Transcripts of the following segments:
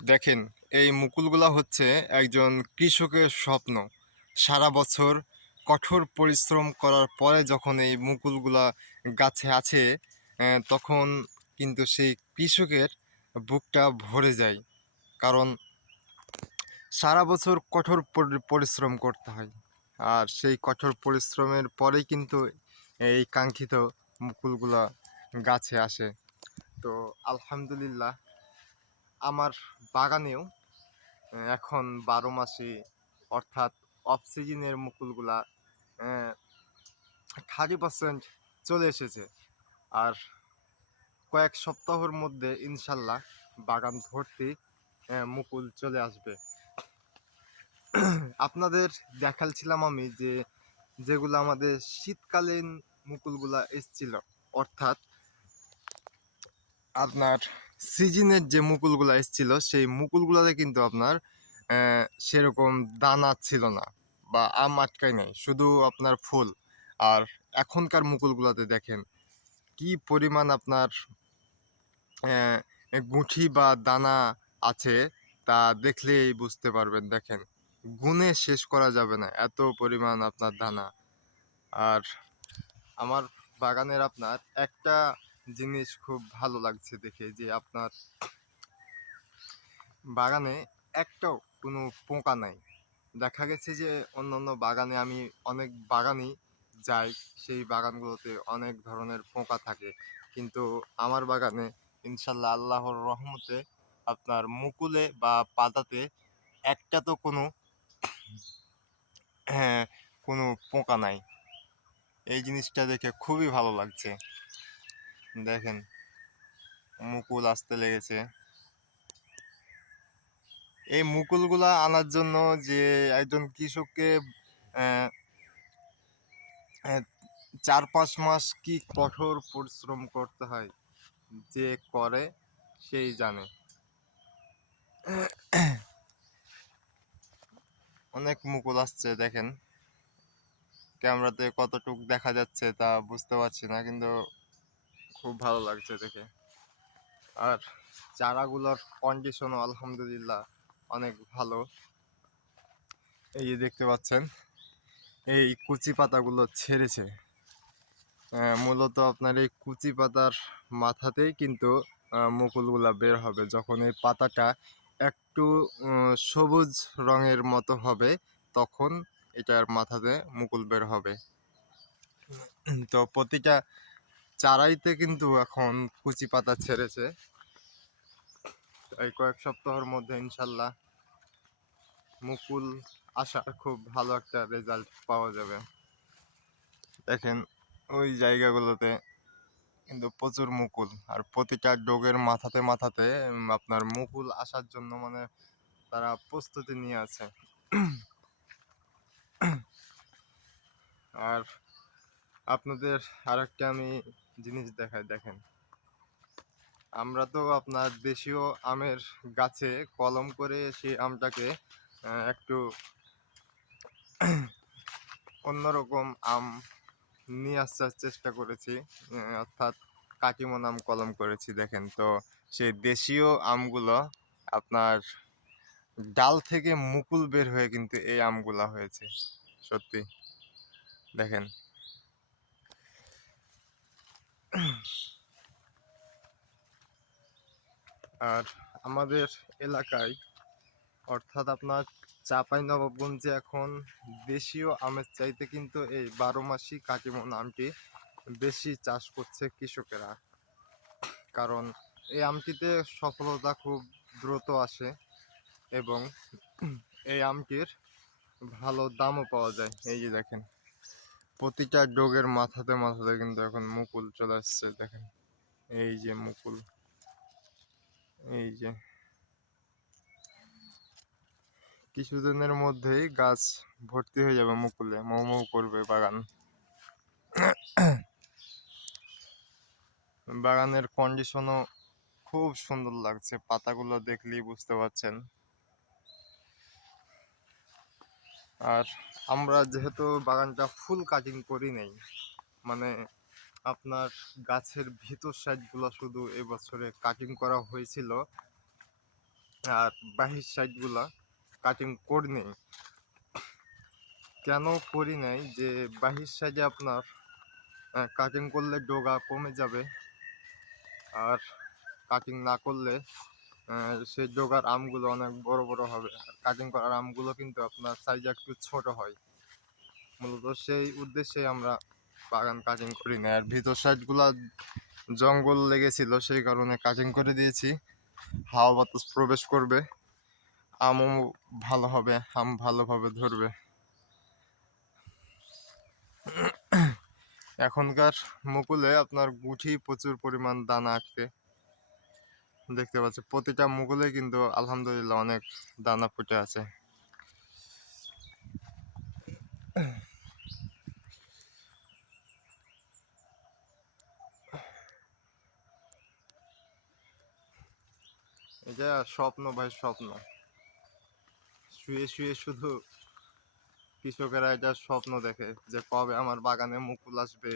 দেখেন, এই মুকুলগুলা হচ্ছে একজন কৃষকের স্বপ্ন। সারা বছর কঠোর পরিশ্রম করার পরে যখন এই মুকুলগুলা গাছে আছে, তখন কিন্তু সেই কৃষকের বুকটা ভরে যায়। কারণ সারা বছর কঠোর পরিশ্রম করতে হয়, আর সেই কঠোর পরিশ্রমের পরেই কিন্তু এই কাঙ্ক্ষিত মুকুলগুলা গাছে আসে। তো আলহামদুলিল্লাহ, আমার বাগানেও এখন 12 মাসে, অর্থাৎ অফ সিজনের মুকুলগুলা 30% চলে এসেছে। আর কয়েক সপ্তাহের মধ্যে ইনশাল্লাহ বাগান ভর্তি মুকুল চলে আসবে। আপনাদের দেখাচ্ছিলাম আমি যে যেগুলো আমাদের শীতকালীন মুকুলগুলা এসছিল, অর্থাৎ আপনার সিজনের যে মুকুলগুলা এসছিল সেই মুকুলগুলাতে কিন্তু আপনার সেরকম দানা ছিল না বা আম আটকায় নাই, শুধু আপনার ফুল। আর এখনকার মুকুলগুলাতে দেখেন কি পরিমাণ আপনার গুঠি বা দানা আছে, তা দেখলেই বুঝতে পারবেন। দেখেন, গুণে শেষ করা যাবে না, এত পরিমাণ আপনার দানা। আর আমার বাগানের আপনার একটা জিনিস খুব ভালো লাগছে দেখে, যে আপনার বাগানে একটাও কোনো পোকা নাই। দেখা গেছে যে অন্যান্য বাগানে, আমি অনেক বাগানই যাই, সেই বাগানগুলোতে অনেক ধরনের পোকা থাকে, কিন্তু আমার বাগানে ইনশাল্লাহ আল্লাহর রহমতে আপনার মুকুলে বা পাতাতে একটা তো কোনো হ্যাঁ, কোনো পোকা নাই। এই জিনিসটা দেখে খুবই ভালো লাগছে। দেখেন, মুকুল আসতে লেগেছে। এই মুকুলগুলা আনার জন্য যে একজন কৃষককে আহ, আহ, 4-5 মাস কি কঠোর পরিশ্রম করতে হয়, যে করে সেই জানে। অনেক মুকুল আসছে, দেখেন ক্যামেরাতে কতটুক দেখা যাচ্ছে তা বুঝতে পারছি না, কিন্তু খুব ভালো লাগছে দেখে। আর চারাগুলোর কন্ডিশনও আলহামদুলিল্লাহ অনেক ভালো। এই যে দেখতে পাচ্ছেন, এই কুচি পাতাগুলো ছেড়েছে। মূলত আপনার এই কুচি পাতার মাথাতেই কিন্তু মুকুলগুলা বের হবে। যখন এই পাতাটা একটু সবুজ রঙের মতো হবে, তখন এটার মাথাতে মুকুল বের হবে। তো প্রতিটা চারাইতে কিন্তু এখন কুচি পাতা ছেড়েছে। এই কয়েক সপ্তাহের মধ্যে ইনশাল্লাহ মুকুল আসার খুব ভালো একটা রেজাল্ট পাওয়া যাবে। দেখেন, ওই জায়গাগুলোতে কিন্তু প্রচুর মুকুল, আর প্রতিটা ডোগের মাথাতে মাথাতে আপনার মুকুল আসার জন্য মানে তারা প্রস্তুতি নিয়ে আছে। আর আপনাদের আরেকটা আমি জিনিস দেখাই, দেখেন আমরা তো আপনার দেশীয় আমের গাছে কলম করে সেই আমটাকে একটু অন্যরকম আম নিয়ে আসার চেষ্টা করেছি, অর্থাৎ কাটিমন আম কলম করেছি। দেখেন তো, সেই দেশীয় আমগুলো আপনার ডাল থেকে মুকুল বের হয়ে কিন্তু এই আমগুলা হয়েছে। সত্যি দেখেন। আর আমাদের এলাকায়, অর্থাৎ আপনার চাঁপাইনবাবগঞ্জে এখন দেশীয় আমের চাইতে কিন্তু এই 12 মাসি কাটিমন আমটি বেশি চাষ করছে কৃষকেরা। কারণ এই আমটিতে সফলতা খুব দ্রুত আসে, এবং এই আমটির ভালো দামও পাওয়া যায়। এই যে দেখেন, প্রতিটা ডোগের মাথাতে মাথাতে কিন্তু এখন মুকুল চলে আসছে। দেখেন, এই যে মুকুল, এই যে কিছুদিনের মধ্যেই গাছ ভর্তি হয়ে যাবে মুকুলে, মৌ মৌ করবে বাগান। বাগানের কন্ডিশনও খুব সুন্দর লাগছে, পাতাগুলো দেখলেই বুঝতে পারছেন। আর আমরা যেহেতু বাগানটা ফুল কাটিং করি নাই, মানে আপনার গাছের ভিতর সাইডগুলো শুধু এবছরে কাটিং করা হয়েছিল, আর বাহির সাইডগুলা কাটিং করি নেই। কেন করি নাই, যে বাহির সাইডে আপনার কাটিং করলে ডগা কমে যাবে, আর কাটিং না করলে সেই ডগার আমগুলো অনেক বড় বড় হবে। আর কাটিং করার আমগুলো কিন্তু আপনার সাইজ একটু ছোট হয়। মূলত সেই উদ্দেশ্যে আমরা বাগান কাটিং করি না। আর ভিতর সাইডগুলা জঙ্গল লেগেছিল, সেই কারণে কাটিং করে দিয়েছি। হাওয়া বাতাস প্রবেশ করবে, আমও ভালো হবে, আম ভালোভাবে ধরবে। এখনকার মুকুলে আপনার গুঠি প্রচুর পরিমাণ দানা আটকে, দেখতে পাচ্ছি প্রতিটা মুকুলে কিন্তু আলহামদুলিল্লাহ অনেক দানা ফুটে আছে। এটা স্বপ্ন ভাই, স্বপ্ন। শুয়ে শুয়ে শুধু কৃষকেরা এটা স্বপ্ন দেখে যে কবে আমার বাগানে মুকুল আসবে,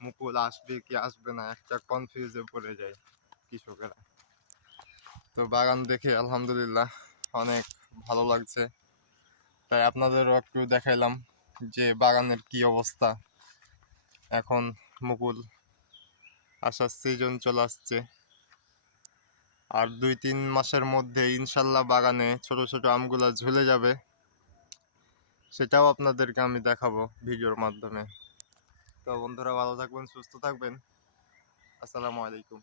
মুকুল আসবে কি আসবে না, একটা কনফিউজে পড়ে যায় কৃষকেরা। তো বাগান দেখে আলহামদুলিল্লাহ অনেক ভালো লাগছে, তাই আপনাদেরও একটু দেখাইলাম যে বাগানের কি অবস্থা। এখন মুকুল আসার সিজন চলে আসছে, আর 2-3 মাসের মধ্যে ইনশাল্লাহ বাগানে ছোট ছোট আমগুলা ঝুলে যাবে, সেটাও আপনাদেরকে আমি দেখাবো ভিডিওর মাধ্যমে। তো বন্ধুরা, ভালো থাকবেন, সুস্থ থাকবেন। আসসালামু আলাইকুম।